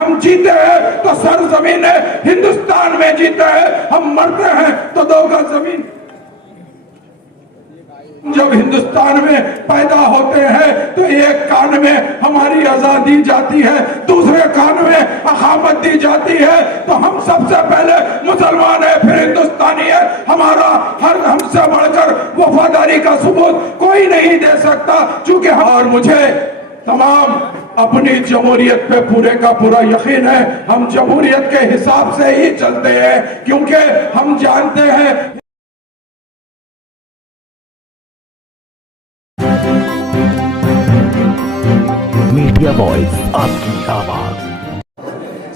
ہم جیتے ہیں تو سرزمین ہندوستان میں جیتے ہیں، ہم مرتے ہیں تو 2 گز زمین۔ جب ہندوستان میں پیدا ہوتے ہیں تو ایک کان میں ہماری آزادی جاتی ہے، دوسرے کان میں اقامت دی جاتی ہے، تو ہم سب سے پہلے مسلمان ہیں، پھر ہندوستانی ہے۔ ہمارا ہم سے بڑھ کر وفاداری کا ثبوت کوئی نہیں دے سکتا، چونکہ اور مجھے تمام اپنی جمہوریت پہ پورے کا پورا یقین ہے۔ ہم جمہوریت کے حساب سے ہی چلتے ہیں، کیونکہ ہم جانتے ہیں میڈیا وائس آپ کی آواز۔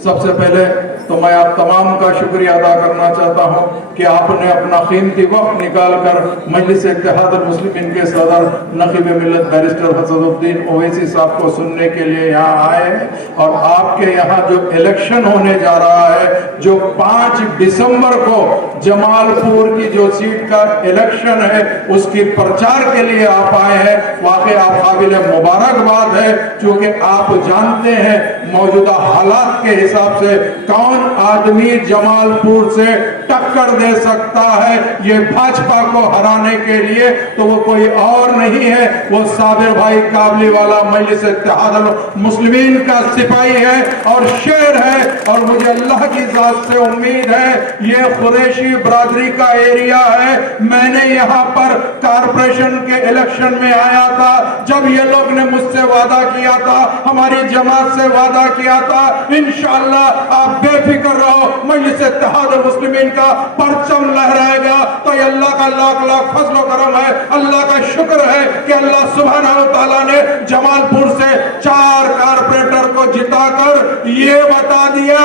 سب سے پہلے تو میں آپ تمام کا شکریہ ادا کرنا چاہتا ہوں کہ آپ نے اپنا قیمتی وقت نکال کر مجلس اتحاد المسلمین کے صدر نقیب ملت بیرسٹر حسن الدین اویسی صاحب کو سننے کے لیے یہاں آئے ہیں، اور آپ کے یہاں جو الیکشن ہونے جا رہا ہے، جو 5 دسمبر کو جمال پور کی جو سیٹ کا الیکشن ہے، اس کی پرچار کے لیے آپ آئے ہیں۔ واقعی آپ قابل مبارکباد ہے، چونکہ آپ جانتے ہیں موجودہ حالات کے حساب سے کون آدمی جمال پور سے ٹکر دے سکتا ہے یہ بھاجپا کو ہرانے کے لیے، تو وہ کوئی اور نہیں ہے، وہ صابر بھائی کابلی والا مجلس اتحاد المسلمین کا سپاہی ہے اور شیر ہے۔ اور مجھے اللہ کی ذات سے امید ہے، یہ قریشی برادری کا ایریا ہے۔ میں نے یہاں پر کارپوریشن کے الیکشن میں آیا تھا، جب یہ لوگ نے مجھ سے وعدہ کیا تھا، ہماری جماعت سے وعدہ کیا تھا، انشاءاللہ آپ بے فکر رہو، مجلس اتحاد المسلمین کا پرچم لہرائے گا۔ تو یہ اللہ کا لاکھ لاکھ فضل و کرم ہے، اللہ کا شکر ہے کہ اللہ سبحانہ وتعالی نے جمال پور سے 4 کارپوریٹر کو جتا کر یہ بتا دیا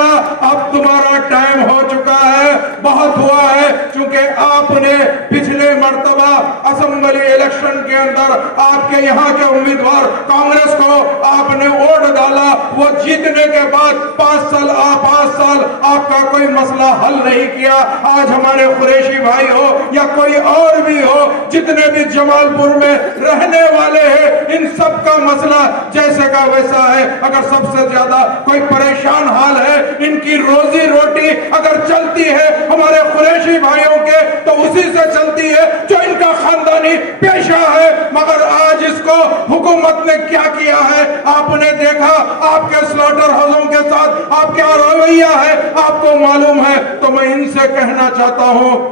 اب تمہارا ٹائم ہو چکا ہے، بہت ہوا ہے۔ چونکہ آپ نے پچھلے مرتبہ اسمبلی الیکشن کے اندر آپ کے یہاں کے امیدوار کانگریس کو آپ نے ووٹ ڈالا، وہ جیتنے کے بعد 5 سال آپ کا کوئی مسئلہ حل نہیں کیا۔ آج ہمارے قریشی بھائی ہو یا کوئی اور بھی ہو، جتنے بھی جمال پور میں رہنے والے ہیں، ان سب کا مسئلہ جیسے کا ویسا ہے۔ اگر سب سے زیادہ کوئی پریشان حال ہے، ان کی روزی روٹی اگر چلتی ہے ہمارے قریشی بھائیوں کے، تو اسی سے چلتی ہے جو ان کا خاندانی پیشہ ہے۔ مگر آج اس کو حکومت نے کیا کیا ہے آپ نے دیکھا، آپ کے سلوٹر ہاؤسوں کے ساتھ آپ کیا رویہ ہے آپ کو معلوم ہے۔ تو میں ان سے کہنا چاہتا ہوں،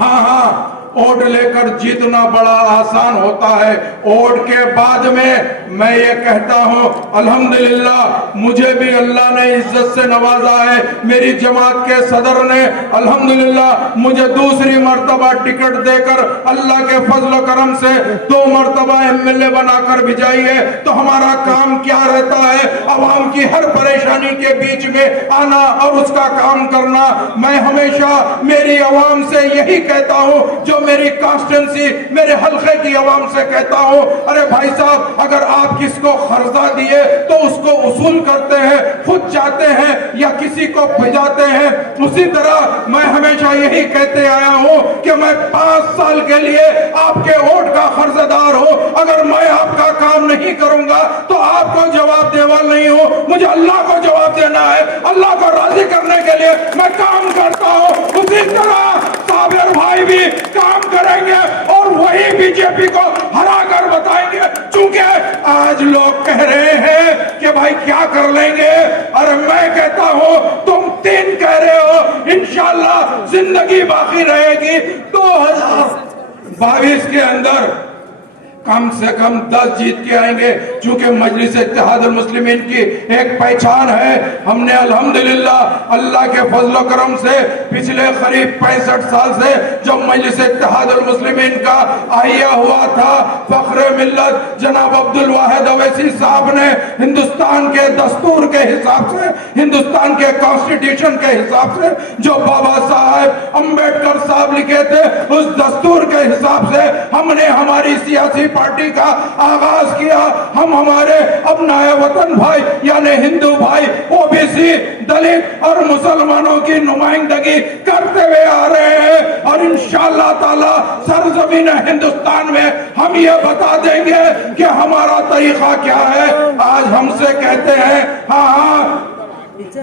ہاں ووٹ لے کر جیتنا بڑا آسان ہوتا ہے، ووٹ کے بعد میں یہ کہتا ہوں الحمدللہ مجھے بھی اللہ نے عزت سے نوازا ہے، میری جماعت کے صدر نے الحمدللہ مجھے دوسری مرتبہ ٹکٹ دے کر اللہ کے فضل و کرم سے 2 مرتبہ MLA بنا کر بھجائی ہے۔ تو ہمارا کام کیا رہتا ہے؟ عوام کی ہر پریشانی کے بیچ میں آنا اور اس کا کام کرنا۔ میں ہمیشہ میری عوام سے یہی کہتا ہوں، جو میری کانسٹنسی میرے حلقے کی عوام سے کہتا ہوں، ارے بھائی صاحب اگر آپ کس کو قرضہ دیے تو اس کو وصول کرتے ہیں، خود جاتے ہیں یا کسی کو بھجاتے ہیں۔ اسی طرح میں ہمیشہ یہی کہتے آیا ہوں کہ میں 5 سال کے لیے آپ کے ووٹ کا قرض دار ہوں۔ اگر میں آپ کا کام نہیں کروں گا تو آپ کو جواب دیوا نہیں ہوں، مجھے اللہ کو جواب دینا ہے، اللہ کو راضی کرنے کے لیے میں کام کرتا ہوں۔ اسی طرح صابر بھائی بھی کام کریں گے اور وہی BJP کو ہرا کر بتائیں گے، چونکہ آج لوگ کہہ رہے ہیں کہ بھائی کیا کر لیں گے، اور میں کہتا ہوں تم 3 کہہ رہے ہو، انشاءاللہ زندگی باقی رہے گی 2022 کے اندر کم سے کم 10 جیت کے آئیں گے، چونکہ مجلس اتحاد المسلمین کی ایک پہچان ہے۔ ہم نے الحمدللہ اللہ کے فضل و کرم سے پچھلے قریب 65 سال سے جو مجلس اتحاد المسلمین کا آئیہ ہوا تھا، فخر ملت جناب عبدالواحد اویسی صاحب نے ہندوستان کے دستور کے حساب سے، ہندوستان کے کانسٹیٹیوشن کے حساب سے جو بابا صاحب امبیڈکر صاحب لکھے تھے، اس دستور کے حساب سے ہم نے ہماری سیاسی پارٹی کا آغاز کیا۔ ہم ہمارے ابنائے وطن بھائی یعنی ہندو بھائی OBC دلت اور مسلمانوں کی نمائندگی کرتے ہوئے آ رہے ہیں، اور انشاءاللہ تعالی سرزمین ہندوستان میں ہم یہ بتا دیں گے کہ ہمارا طریقہ کیا ہے۔ آج ہم سے کہتے ہیں ہاں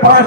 5